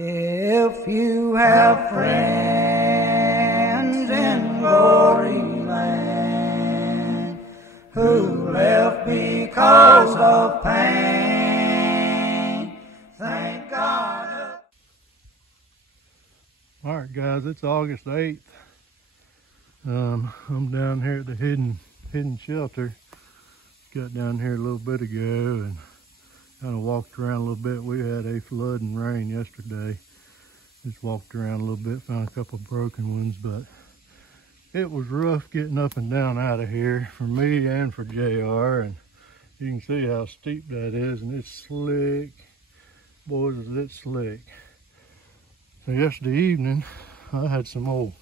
If you have friends in glory land who left because of pain, thank God. All right, guys, it's August 8th. I'm down here at the hidden shelter. Got down here a little bit ago and kind of walked around a little bit. We had a flood and rain yesterday. Just walked around a little bit, found a couple broken ones, but it was rough getting up and down out of here for me and for JR. And you can see how steep that is, and it's slick. Boys, is it slick. So yesterday evening, I had some old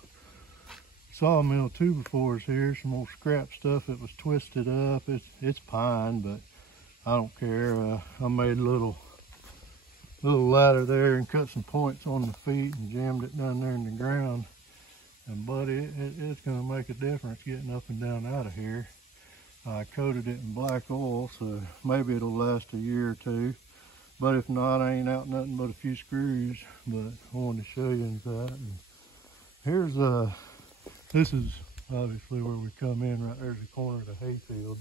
sawmill 2x4s here, some old scrap stuff that was twisted up. It's pine, but I don't care. I made a little ladder there and cut some points on the feet and jammed it down there in the ground. And buddy, it's gonna make a difference getting up and down out of here. I coated it in black oil, so maybe it'll last a year or two. But if not, I ain't out nothing but a few screws. But I wanted to show you that. And here's this is obviously where we come in. Right there's the corner of the hayfield.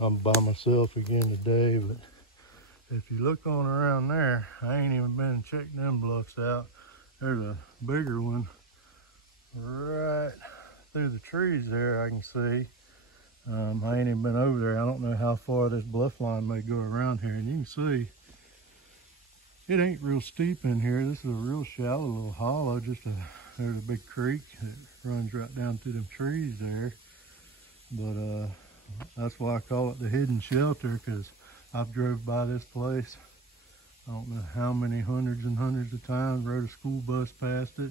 I'm by myself again today, but if you look on around there, I ain't even been checking them bluffs out. There's a bigger one right through the trees there I can see. I ain't even been over there. I don't know how far this bluff line may go around here, and you can see it ain't real steep in here. This is a real shallow little hollow. There's a big creek that runs right down through them trees there. But that's why I call it the hidden shelter, because I've drove by this place I don't know how many hundreds and hundreds of times, rode a school bus past it.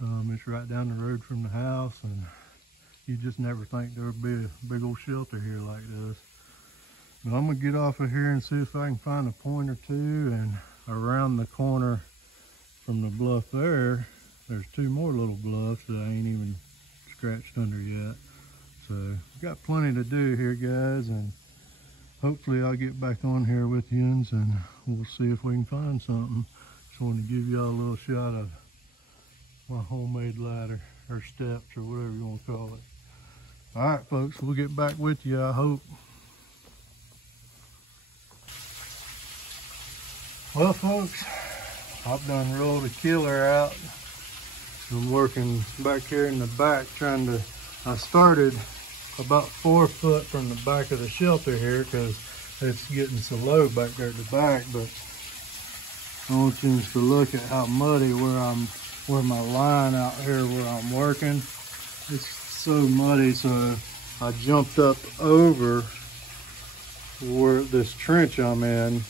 It's right down the road from the house, and you just never think there would be a big old shelter here like this. But I'm gonna get off of here and see if I can find a point or two. And around the corner from the bluff there's two more little bluffs that I ain't even scratched under yet. So we've got plenty to do here, guys, and hopefully I'll get back on here with you and we'll see if we can find something. Just wanted to give y'all a little shot of my homemade ladder, or steps, or whatever you want to call it. All right, folks, we'll get back with you, I hope. Well, folks, I've done rolled a killer out. I'm working back here in the back I started about 4 foot from the back of the shelter here because it's getting so low back there at the back, but I want you to look at how muddy where my line out here where I'm working. It's so muddy, so I jumped up over where this trench I'm in,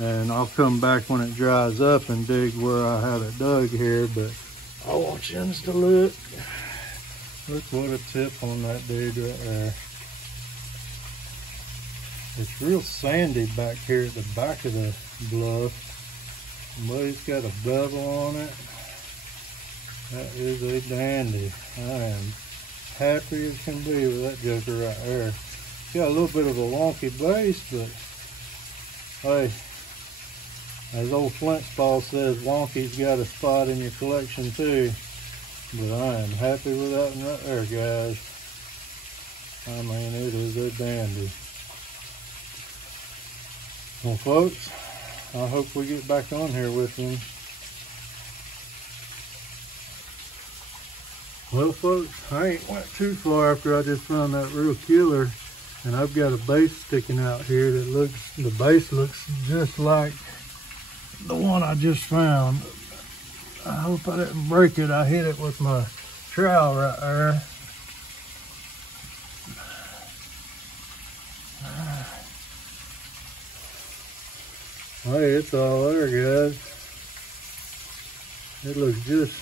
and I'll come back when it dries up and dig where I had it dug here. But I want you to look what a tip on that dude right there. It's real sandy back here at the back of the bluff, but it's got a bevel on it. That is a dandy. I am happy as can be with that joker right there. It's got a little bit of a wonky base, but hey, as old Flintstall says, wonky's got a spot in your collection too. But I am happy with that one right there, guys. I mean, it is a dandy. Well, folks, I hope we get back on here with him. Well, folks, I ain't went too far after I just found that real killer, and I've got a base sticking out here that the base looks just like the one I just found. I hope I didn't break it. I hit it with my trowel right there. Hey, it's all there, guys. It looks just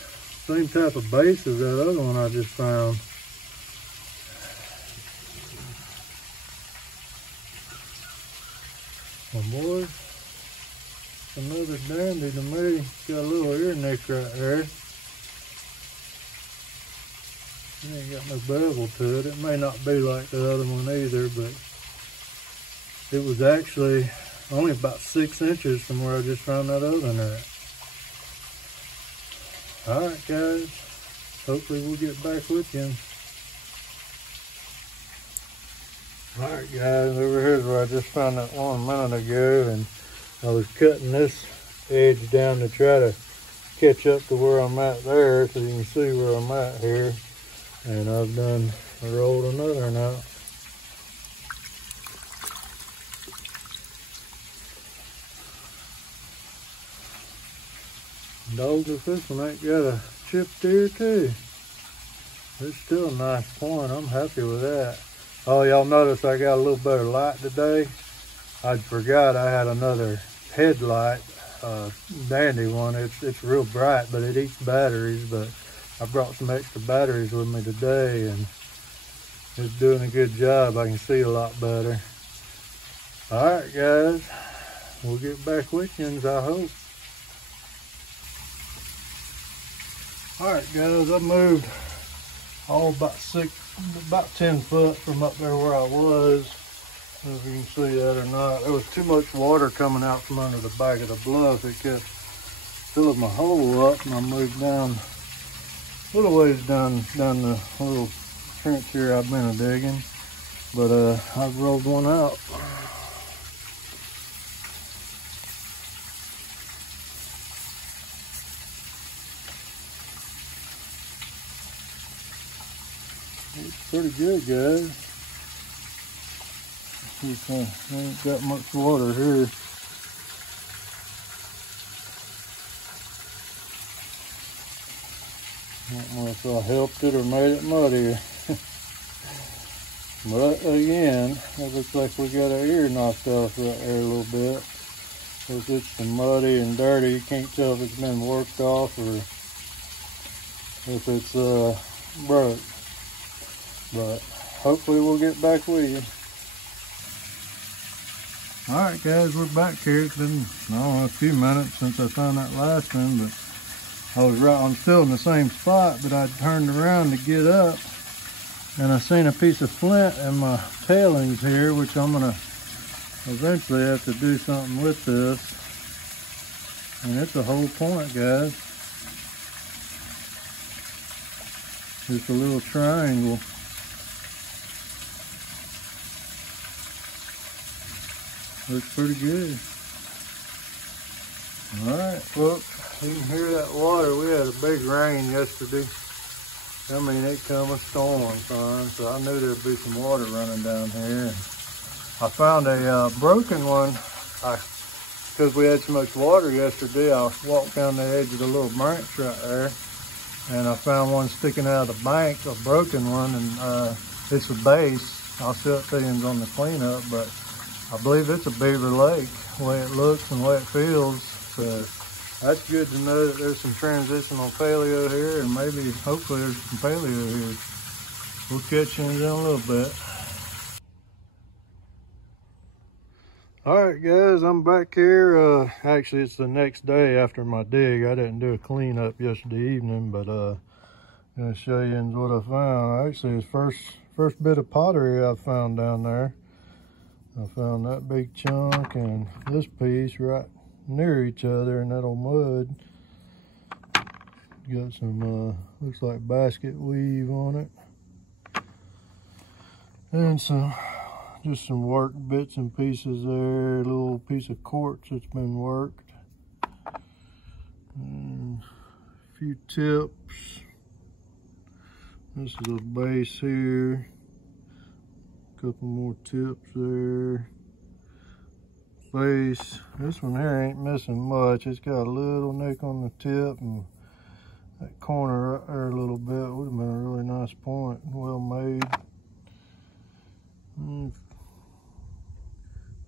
same type of base as that other one I just found. Well, boys, another dandy to me. Got a little ear nick right there. It ain't got no bevel to it. It may not be like the other one either, but it was actually only about 6 inches from where I just found that other one at. All right, guys. Hopefully we'll get back with you. All right, guys. Over here's where I just found that one a minute ago, and I was cutting this edge down to try to catch up to where I'm at there, so you can see where I'm at here. And I've done rolled another one out. Dogs, if this one ain't got a chipped ear too. It's still a nice point. I'm happy with that. Oh, y'all notice I got a little better light today. I forgot I had another headlight, dandy one. It's real bright, but it eats batteries. But I brought some extra batteries with me today, and it's doing a good job. I can see a lot better. All right, guys, we'll get back with you, I hope. All right, guys, I moved about 10 foot from up there where I was. If you can see that or not, there was too much water coming out from under the back of the bluff. It kept filling my hole up, and I moved down a little ways down the little trench here I've been digging. But I've rolled one out. It's pretty good, guys. Ain't got much water here. I don't know if I helped it or made it muddier. But again, it looks like we got our ear knocked off right there a little bit. If it's muddy and dirty, you can't tell if it's been worked off or if it's broke. But hopefully we'll get back with you. All right, guys, we're back here. It's been, I don't know, a few minutes since I found that last one, but I'm still in the same spot, but I turned around to get up, and I seen a piece of flint in my tailings here, which I'm gonna eventually have to do something with this. And it's a whole point, guys. Just a little triangle. Looks pretty good. All right, folks, you can hear that water. We had a big rain yesterday. I mean, it come a storm, son, so I knew there'd be some water running down here. I found a broken one. Because we had so much water yesterday, I walked down the edge of the little branch right there, and I found one sticking out of the bank, a broken one, and it's a base. I'll show it to you on the cleanup, but I believe it's a beaver lake, the way it looks and the way it feels. So that's good to know that there's some transitional paleo here, and maybe, hopefully, there's some paleo here. We'll catch you in a little bit. All right, guys, I'm back here. Actually, it's the next day after my dig. I didn't do a cleanup yesterday evening, but I'm gonna show you what I found. Actually, it's first bit of pottery I found down there. I found that big chunk and this piece right near each other in that old mud. Got some, looks like basket weave on it. And just some worked bits and pieces there. A little piece of quartz that's been worked. And a few tips. This is a base here. Couple more tips there. Base. This one here ain't missing much. It's got a little nick on the tip, and that corner right there a little bit would have been a really nice point. Well made.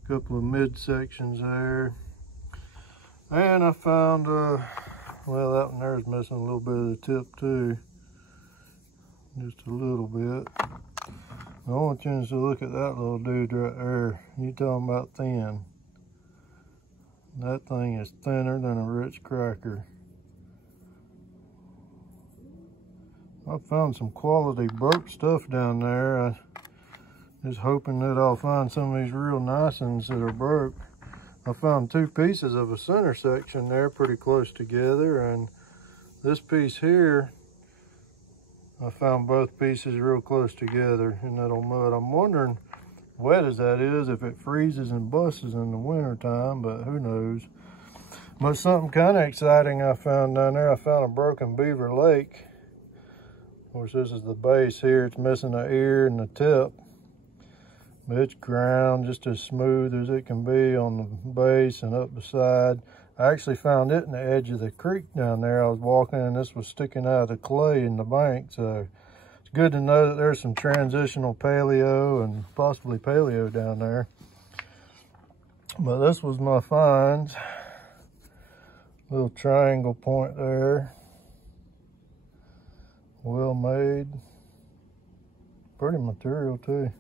Couple of midsections there. And I found, well, that one there is missing a little bit of the tip too. Just a little bit. I want you to look at that little dude right there. You talking about thin. That thing is thinner than a Ritz cracker. I found some quality broke stuff down there. I just hoping that I'll find some of these real nice ones that are broke. I found two pieces of a center section there pretty close together, and this piece here, I found both pieces real close together in that old mud. I'm wondering, wet as that is, if it freezes and busts in the winter time, but who knows. But something kind of exciting I found down there. I found a broken beaver lake. Of course, this is the base here. It's missing the ear and the tip. But it's ground just as smooth as it can be on the base and up the side. I actually found it in the edge of the creek down there. I was walking and this was sticking out of the clay in the bank. So it's good to know that there's some transitional paleo and possibly paleo down there. But this was my find. Little triangle point there. Well made. Pretty material too.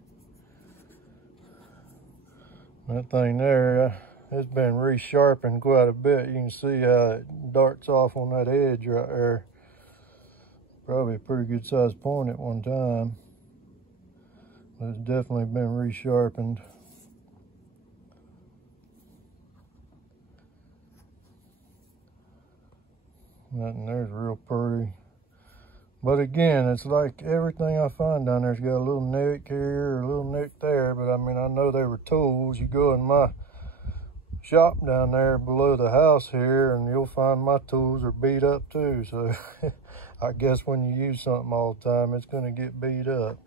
That thing there, it's been resharpened quite a bit. You can see how it darts off on that edge right there. Probably a pretty good sized point at one time. But it's definitely been resharpened. That in there's real pretty. But again, it's like everything I find down there's got a little nick here, a little nick there. But I mean, I know they were tools. You go in my shop down there below the house here and you'll find my tools are beat up too. So I guess when you use something all the time, it's going to get beat up.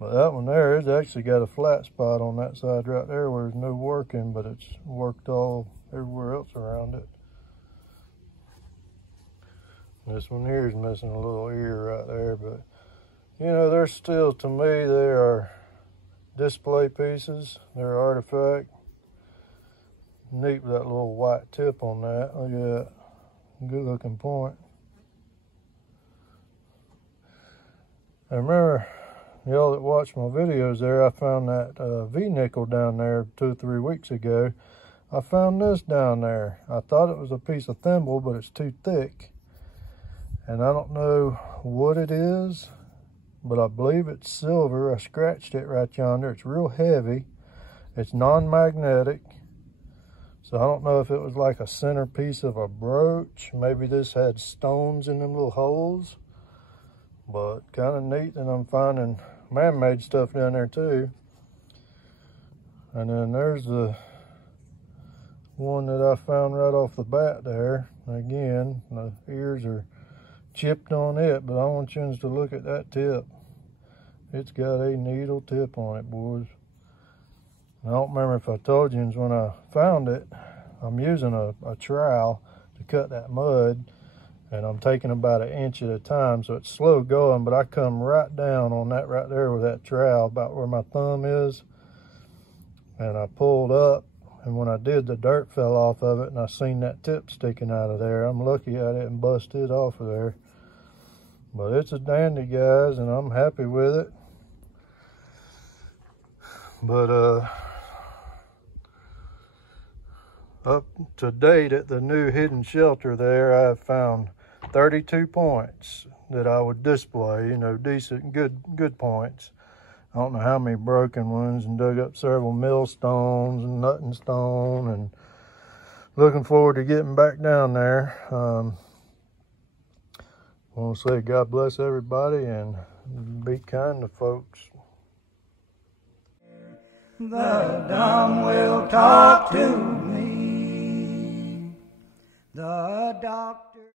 But that one there, it's actually got a flat spot on that side right there where there's no working, but it's worked all everywhere else around it. This one here is missing a little ear right there, but you know, they're still, to me, they are display pieces. They're artifact. Neat with that little white tip on that. Look at that. Good looking point. I remember y'all that watched my videos there, I found that V-nickel down there 2 or 3 weeks ago. I found this down there. I thought it was a piece of thimble, but it's too thick. And I don't know what it is, but I believe it's silver. I scratched it right yonder. It's real heavy. It's non-magnetic. So I don't know if it was like a centerpiece of a brooch. Maybe this had stones in them little holes. But kind of neat that I'm finding man-made stuff down there too. And then there's the one that I found right off the bat there. Again, the ears are chipped on it, but I want you to look at that tip. It's got a needle tip on it, boys. I don't remember if I told you when I found it, I'm using a trowel to cut that mud, and I'm taking about 1 inch at a time, so it's slow going, but I come right down on that right there with that trowel, about where my thumb is, and I pulled up, and when I did, the dirt fell off of it, and I seen that tip sticking out of there. I'm lucky I didn't bust it off of there. But it's a dandy, guys, and I'm happy with it. But up to date at the new hidden shelter there, I have found 32 points that I would display, you know, decent, good points. I don't know how many broken ones, and dug up several millstones and nutting stone, and looking forward to getting back down there. I want to say God bless everybody and be kind to folks. The dumb will talk to me. The doctor